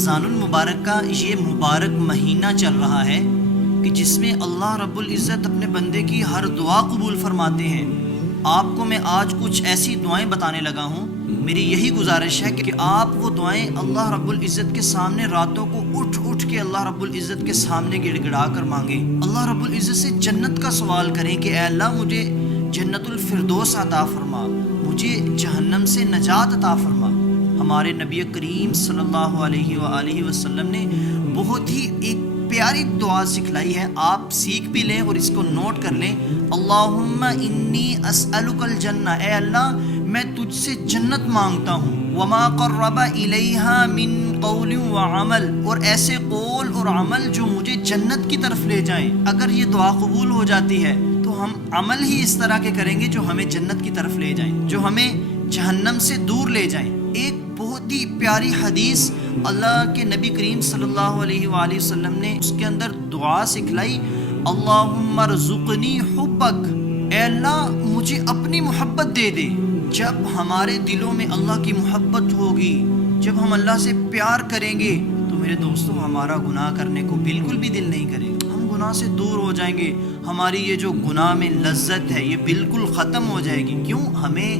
رمضان المبارک کا یہ مبارک مہینہ چل رہا ہے کہ جس میں اللہ رب العزت اپنے بندے کی ہر دعا قبول فرماتے ہیں۔ آپ کو میں آج کچھ ایسی دعائیں بتانے لگا ہوں۔ میری یہی گزارش ہے کہ آپ وہ دعائیں اللہ رب العزت کے سامنے راتوں کو اٹھ کے اللہ رب العزت کے سامنے گڑ گڑا کر مانگیں۔ اللہ رب العزت سے جنت کا سوال کریں کہ اے اللہ مجھے جنت الفردوس عطا فرما، مجھے جہنم سے نجات عطا فرما۔ ہمارے نبی کریم صلی اللہ علیہ وآلہ وسلم نے بہت ہی ایک پیاری دعا سکھلائی ہے، آپ سیکھ بھی لیں اور اس کو نوٹ کر لیں۔ اللہم انی اسألک الجنہ، اے اللہ میں تجھ سے جنت مانگتا ہوں، وما قرب الیہا من قول وعمل، اور ایسے قول اور عمل جو مجھے جنت کی طرف لے جائیں۔ اگر یہ دعا قبول ہو جاتی ہے تو ہم عمل ہی اس طرح کے کریں گے جو ہمیں جنت کی طرف لے جائیں، جو ہمیں جہنم سے دور لے جائیں۔ ایک بہت ہی پیاری حدیث اللہ کے نبی کریم صلی اللہ علیہ وآلہ وسلم نے اس کے اندر دعا سکھلائی، اللہم ارزقنی حبک، اے اللہ مجھے اپنی محبت دے دے۔ جب ہمارے دلوں میں اللہ کی محبت ہوگی، جب ہم اللہ سے پیار کریں گے تو میرے دوستوں ہمارا گناہ کرنے کو بالکل بھی دل نہیں کرے گا، ہم گناہ سے دور ہو جائیں گے، ہماری یہ جو گناہ میں لذت ہے یہ بالکل ختم ہو جائے گی۔ کیوں؟ ہمیں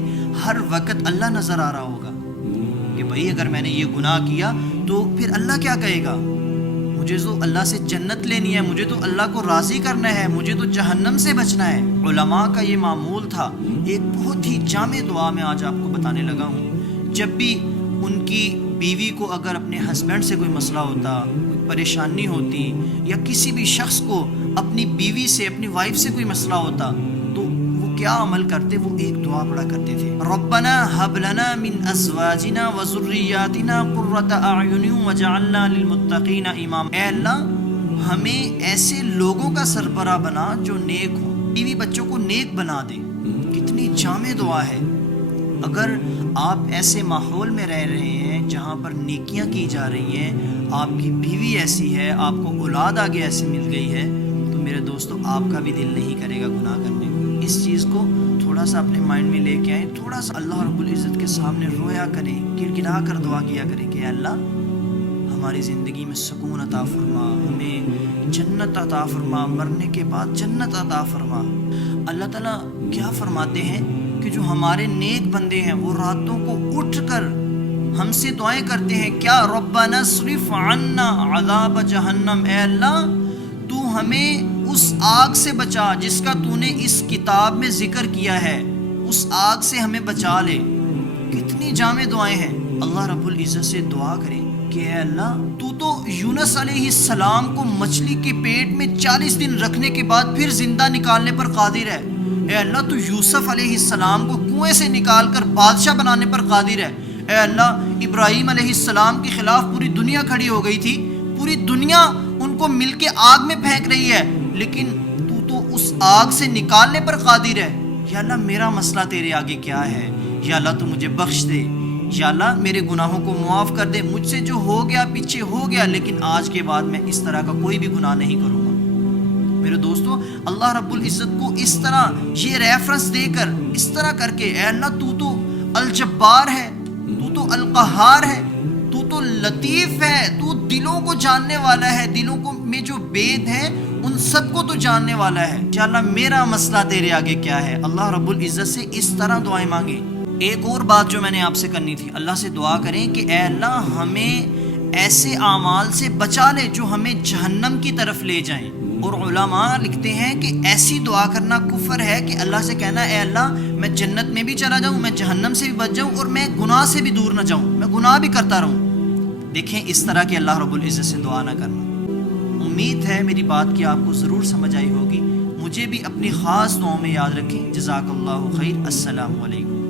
ہر وقت اللہ نظر آ رہا ہوگا کہ بھائی اگر میں نے یہ گناہ کیا تو پھر اللہ کیا کہے گا، مجھے تو اللہ سے جنت لینی ہے، مجھے تو اللہ کو راضی کرنا ہے، مجھے تو جہنم سے بچنا ہے۔ علماء کا یہ معمول تھا۔ ایک بہت ہی جامع دعا میں آج آپ کو بتانے لگا ہوں۔ جب بھی ان کی بیوی کو اگر اپنے ہسبینڈ سے کوئی مسئلہ ہوتا، کوئی پریشانی ہوتی، یا کسی بھی شخص کو اپنی بیوی سے، اپنی وائف سے کوئی مسئلہ ہوتا تو وہ کیا عمل کرتے؟ وہ ایک دعا پڑھا کرتے تھے، ربنا ہب لنا من ازواجنا وذریاتنا قرۃ اعین وجعلنا للمتقین اماما، اے اللہ ہمیں ایسے لوگوں کا سربراہ بنا جو نیک ہوں، بیوی بچوں کو نیک بنا دے۔ کتنی جامع دعا ہے۔ اگر آپ ایسے ماحول میں رہ رہے ہیں جہاں پر نیکیاں کی جا رہی ہیں، آپ کی بیوی ایسی ہے، آپ کو اولاد آگے ایسی مل گئی ہے، تو میرے دوستو آپ کا بھی دل نہیں کرے گا گناہ کرنے کو۔ اس چیز کو تھوڑا سا اپنے مائنڈ میں لے کے آئیں، تھوڑا سا اللہ رب العزت کے سامنے رویا کریں، گر گرا کر دعا کیا کریں کہ اے اللہ ہماری زندگی میں سکون عطا فرما، ہمیں جنت عطا فرما، مرنے کے بعد جنت عطا فرما۔ اللہ تعالیٰ کیا فرماتے ہیں کہ جو ہمارے نیک بندے ہیں وہ راتوں کو اٹھ کر ہم سے دعائیں کرتے ہیں، کیا ربنا اصرف عنا عذاب جہنم، اے اللہ تو ہمیں اس آگ سے بچا جس کا تو نے اس کتاب میں ذکر کیا ہے، اس آگ سے ہمیں بچا لے۔ کتنی جامع دعائیں ہیں۔ اللہ رب العزت سے دعا کریں کہ اے اللہ تو یونس علیہ السلام کو مچھلی کے پیٹ میں 40 دن رکھنے کے بعد پھر زندہ نکالنے پر قادر ہے۔ اے اللہ تو یوسف علیہ السلام کو کنویں سے نکال کر بادشاہ بنانے پر قادر ہے۔ اے اللہ ابراہیم علیہ السلام کے خلاف پوری دنیا کھڑی ہو گئی تھی، پوری دنیا ان کو مل کے آگ میں پھینک رہی ہے، لیکن تو اس آگ سے نکالنے پر قادر ہے۔ یا اللہ میرا مسئلہ تیرے آگے کیا ہے، یا اللہ تو مجھے بخش دے، یا اللہ میرے گناہوں کو معاف کر دے، مجھ سے جو ہو گیا پیچھے ہو گیا، لیکن آج کے بعد میں اس طرح کا کوئی بھی گناہ نہیں کروں گا۔ میرے دوستو اللہ رب العزت کو اس طرح یہ ریفرنس دے کر، اس طرح کر کے، اے اللہ تو الجبار ہے، تو القہار ہے، تو لطیف ہے، تو دلوں کو جاننے والا ہے، دلوں کو میں جو بید ہیں ان سب کو تو جاننے والا ہے۔ یا اللہ میرا مسئلہ تیرے آگے کیا ہے۔ اللہ رب العزت سے اس طرح دعائیں مانگیں۔ ایک اور بات جو میں نے آپ سے کرنی تھی، اللہ سے دعا کریں کہ اے اللہ ہمیں ایسے اعمال سے بچا لے جو ہمیں جہنم کی طرف لے جائیں۔ اور علماء لکھتے ہیں کہ ایسی دعا کرنا کفر ہے کہ اللہ سے کہنا اے اللہ میں جنت میں بھی چلا جاؤں، میں جہنم سے بھی بچ جاؤں، اور میں گناہ سے بھی دور نہ جاؤں، میں گناہ بھی کرتا رہوں۔ دیکھیں اس طرح کہ اللہ رب العزت سے دعا نہ کرنا۔ امید ہے میری بات کی آپ کو ضرور سمجھ آئی ہوگی۔ مجھے بھی اپنی خاص دعاؤں میں یاد رکھیں۔ جزاک اللہ خیر۔ السلام علیکم۔